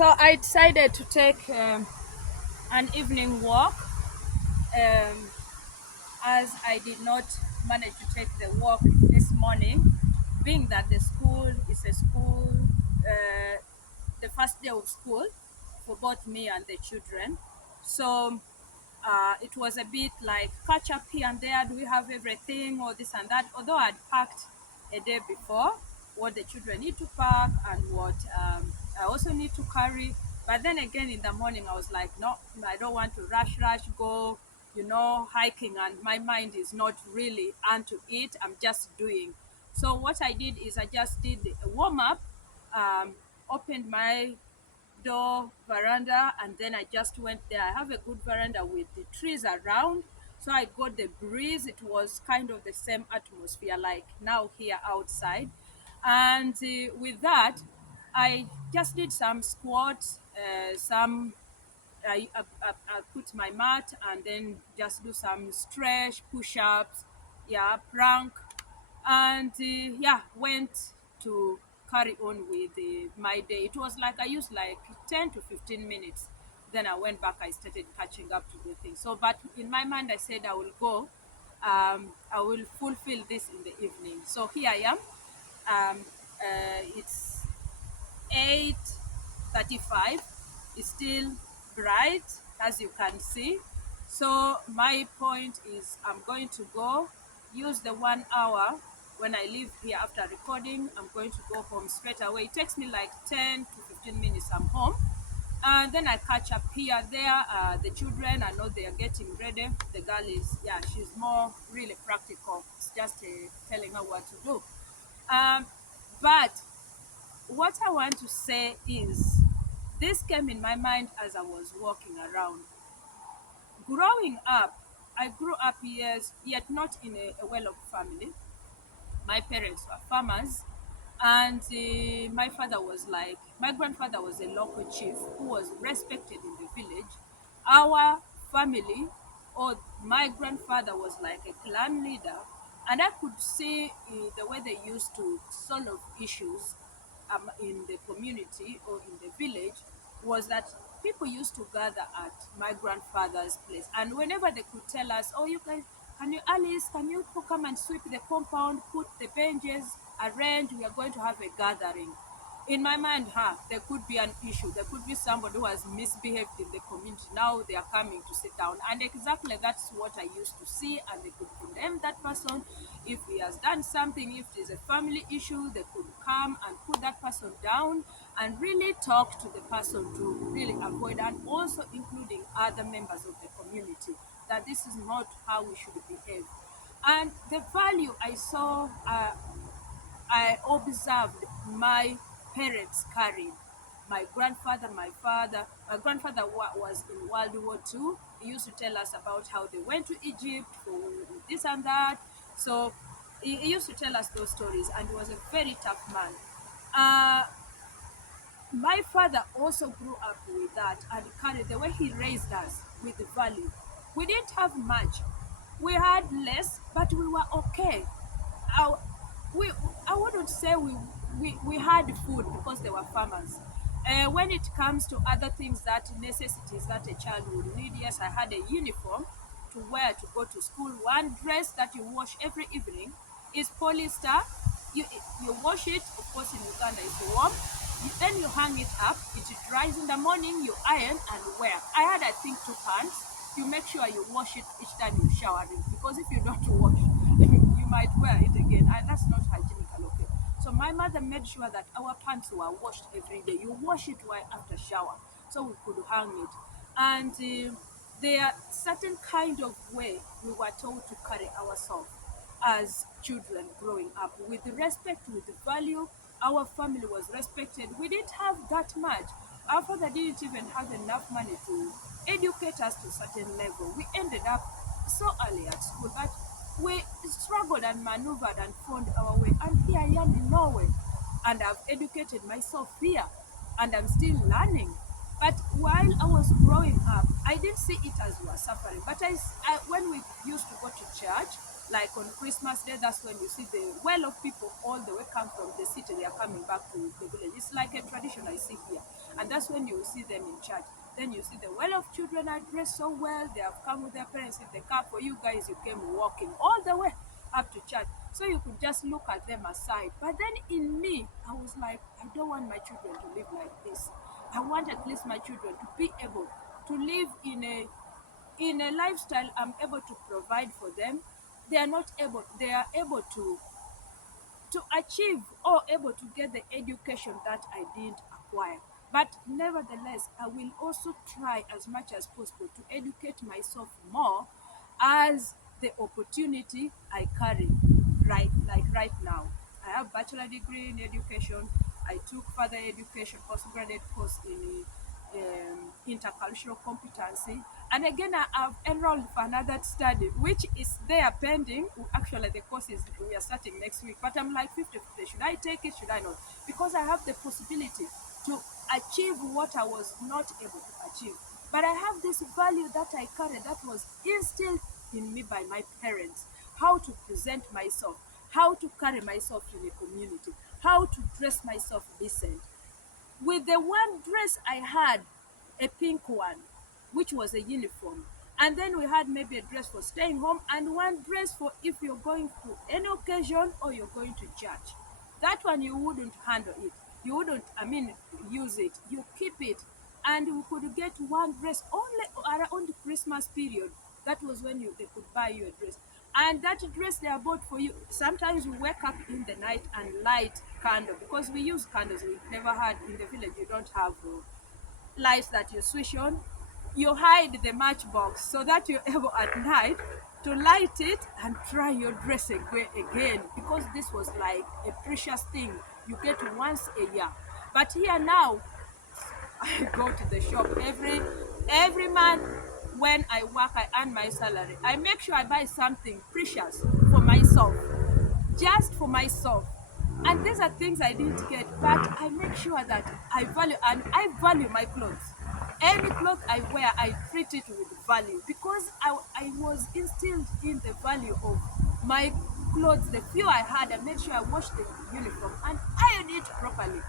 So I decided to take an evening walk, um, as I did not manage to take the walk this morning, being that the school is a school, the first day of school for both me and the children. So it was a bit like catch up here and there. Do we have everything or this and that? Although I'd packed a day before what the children need to pack and what I also need to carry. But then again, in the morning, I was like, no, I don't want to rush, go, hiking, and my mind is not really onto it. I'm just doing. So what I did is I just did a warm up, um, opened my door veranda, and then I just went there. I have a good veranda with the trees around, so I got the breeze. It was kind of the same atmosphere like now here outside. And with that, I just did some squats, some I put my mat and then just do some stretch, push-ups, yeah, plank, and yeah, went to carry on with my day. It was like I used like 10 to 15 minutes. Then I went back, I started catching up to do things. So, but in my mind, I said I will go, I will fulfill this in the evening. So here I am. It's 8:35. It's still bright, as you can see. So my point is I'm going to go use the 1 hour. When I leave here after recording, I'm going to go home straight away. It takes me like 10 to 15 minutes. I'm home. And then I catch up here, there. The children, I know they are getting ready. The girl is, yeah, she's more really practical. It's just telling her what to do. Um, but what I want to say is this came in my mind as I was walking around. Growing up, I grew up, yes, yet not in a well-off family. My parents were farmers, and my grandfather was a local chief who was respected in the village. Our family, or my grandfather, was like a clan leader, and I could see the way they used to solve issues in the community or in the village was that people used to gather at my grandfather's place, and whenever they could tell us, oh, can you, Alice, can you come and sweep the compound, put the benches, arrange, we are going to have a gathering. In my mind, there could be an issue. There could be somebody who has misbehaved in the community. Now they are coming to sit down. And exactly that's what I used to see. And they could condemn that person if he has done something. If it is a family issue, they could come and put that person down and really talk to the person to really avoid, and also including other members of the community, that this is not how we should behave. And the value I saw, I observed my parents carried. My grandfather was in World War II. He used to tell us about how they went to Egypt for this and that. So he used to tell us those stories, and he was a very tough man. Uh, my father also grew up with that and carried the way he raised us with the value. We didn't have much. We had less, but we were okay. I, we, I wouldn't say we had food because they were farmers. When it comes to other things, that necessities that a child would need, yes, I had a uniform to wear to go to school. One dress that you wash every evening is polyester. You wash it, of course, in Uganda it's warm. Then you hang it up. It dries in the morning. You iron and wear. I had, I think, two pants. You make sure you wash it each time you showering, because if you don't wash, you might wear it again, and that's not hygienical. Okay. So my mother made sure that our pants were washed every day. You wash it right after shower, so we could hang it. And there are certain kind of way we were told to carry ourselves as children growing up with respect, with value. Our family was respected. We didn't have that much. Our father didn't even have enough money to educate us to a certain level. We ended up so early at school that we struggled and maneuvered and found our way. And here I am in Norway, and I've educated myself here, and I'm still learning. But while I was growing up, I didn't see it as we were suffering. But when we used to go to church, Like on Christmas Day, that's when you see the well of people all the way come from the city. They are coming back to the village. It's like a tradition I see here, and that's when you see them in church. Then you see the well of children are dressed so well. They have come with their parents in the car. For you guys, you came walking all the way up to church, so you could just look at them aside. But then in me, I was like, I don't want my children to live like this. I want at least my children to be able to live in a lifestyle I'm able to provide for them. They are able to achieve or able to get the education that I didn't acquire. But nevertheless, I will also try as much as possible to educate myself more as the opportunity I carry right now. I have bachelor degree in education. I took further education, postgraduate course in intercultural competency. And again, I have enrolled for another study, which is there pending. Actually, the course is we are starting next week, but I'm like 50-50. Should I take it? Should I not? Because I have the possibility to achieve what I was not able to achieve. But I have this value that I carry that was instilled in me by my parents. How to present myself, how to carry myself in a community, how to dress myself decent. With the one dress I had, a pink one, which was a uniform. And then we had maybe a dress for staying home and one dress for if you're going to any occasion or you're going to church. That one you wouldn't handle it. You wouldn't, use it. You keep it. And we could get one dress only around the Christmas period. That was when they could buy you a dress. And that dress they are bought for you. Sometimes we wake up in the night and light candle because we use candles. We never had in the village. You don't have lights that you switch on. You hide the matchbox so that you're able at night to light it and try your dress again because this was like a precious thing you get once a year. But here now, I go to the shop every month. When I work, I earn my salary. I make sure I buy something precious for myself, just for myself. And these are things I didn't get, but I make sure that I value my clothes. Any cloth I wear, I treat it with value because I was instilled in the value of my clothes. The few I had, I made sure I washed the uniform and ironed it properly.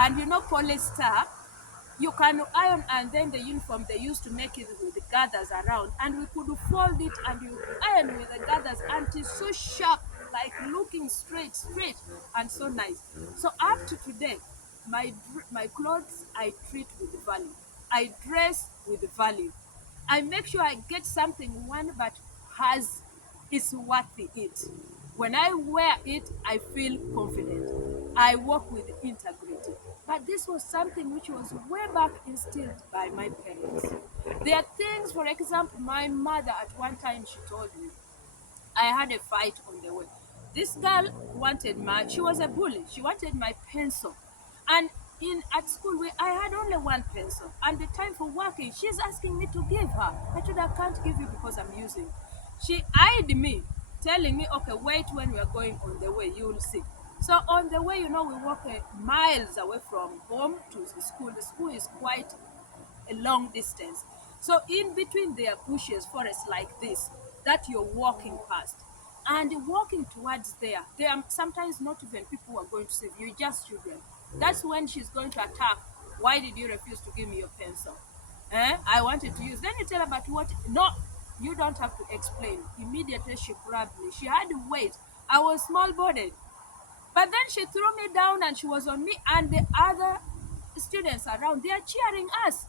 And polyester, you can iron, and then the uniform they used to make it with the gathers around, and we could fold it and you iron with the gathers until so sharp, like looking straight and so nice. So up to today, my clothes I treat with value. I dress with value. I make sure I get something one but has is worthy it. When I wear it, I feel confident. I walk with integrity. But this was something which was way back instilled by my parents. There are things, for example, my mother at one time she told me, I had a fight on the way. This girl she was a bully. She wanted my pencil. And in at school, I had only one pencil. And the time for working, she's asking me to give her. I told her, I can't give you because I'm using. She eyed me, telling me, okay, wait when we are going on the way, you will see. So on the way, we walk miles away from home to the school. The school is quite a long distance. So in between there are bushes, forests like this that you're walking past. And walking towards there are sometimes not even people who are going to save you, just children. That's when she's going to attack. Why did you refuse to give me your pencil? I wanted to use. Then you tell her, but what? No, you don't have to explain. Immediately she grabbed me. She had to wait. I was small bodied. But then she threw me down and she was on me and the other students around. They are cheering us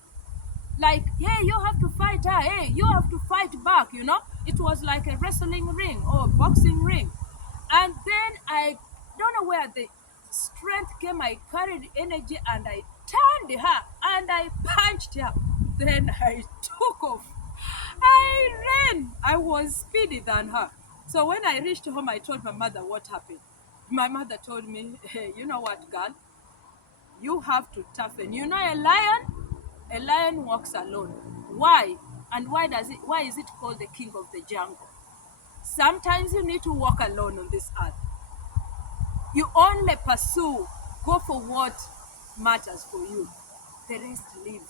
like, hey, you have to fight her, hey, you have to fight back. It was like a wrestling ring or boxing ring. And then I don't know where the strength came. I carried energy and I turned her and I punched her. Then I took off. I ran. I was speedy than her. So when I reached home, I told my mother what happened. My mother told me, hey, you know what, girl? You have to toughen. A lion? A lion walks alone. Why? And why is it called the king of the jungle? Sometimes you need to walk alone on this earth. You only go for what matters for you. The rest live.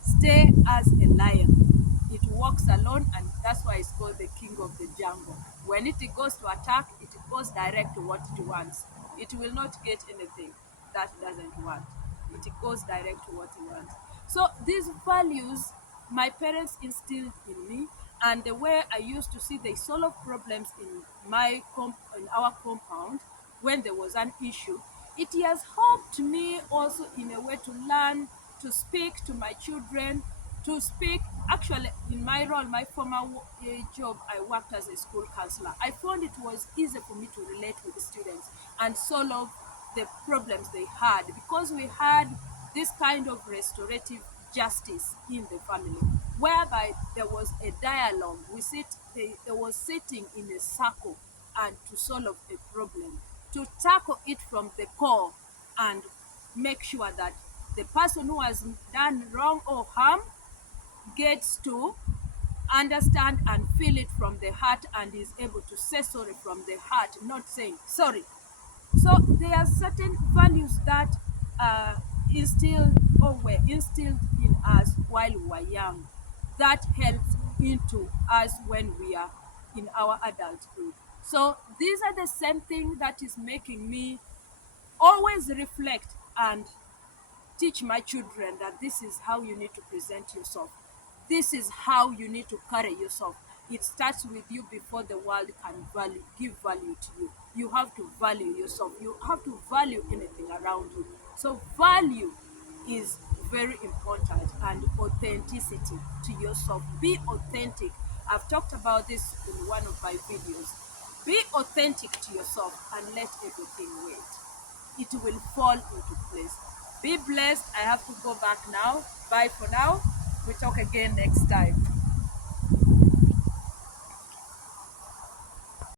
Stay as a lion. It walks alone, and that's why it's called the king of the jungle. When it goes to attack, it goes direct to what it wants. It will not get anything that it doesn't want. It goes direct to what it wants. So these values my parents instilled in me, and the way I used to see they solve problems in in our compound when there was an issue, it has helped me also in a way to learn to speak to my children, to speak. Actually, in my role, my former job, I worked as a school counselor. I found it was easy for me to relate with the students and solve the problems they had, because we had this kind of restorative justice in the family, whereby there was a dialogue. There was sitting in a circle and to solve a problem, to tackle it from the core, and make sure that the person who has done wrong or harm gets to understand and feel it from the heart and is able to say sorry from the heart, not saying sorry. So there are certain values that are instilled or were instilled in us while we were young, that helps into us when we are in our adulthood. So these are the same thing that is making me always reflect and teach my children that this is how you need to present yourself. This is how you need to carry yourself. It starts with you before the world can give value to you. You have to value yourself. You have to value anything around you. So value is very important, and authenticity to yourself. Be authentic. I've talked about this in one of my videos. Be authentic to yourself and let everything wait. It will fall into place. Be blessed. I have to go back now. Bye for now. We talk again next time.